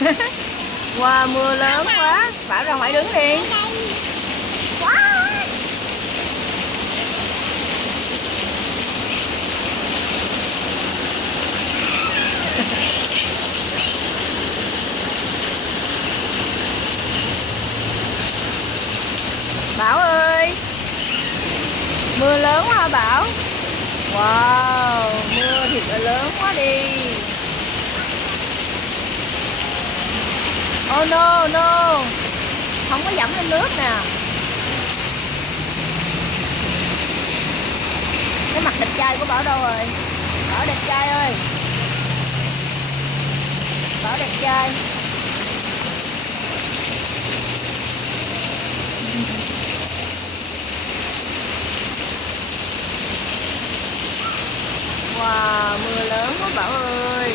Wow, mưa lớn quá. Bảo ra ngoài đứng đi. Bảo ơi, mưa lớn quá hả Bảo? Wow, mưa thiệt là lớn quá đi. Oh no, no. Không có dẫm lên nước nè. Cái mặt đẹp trai của Bảo đâu rồi? Bảo đẹp trai ơi. Bảo đẹp trai. Wow, mưa lớn quá Bảo ơi.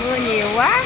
Mưa nhiều quá.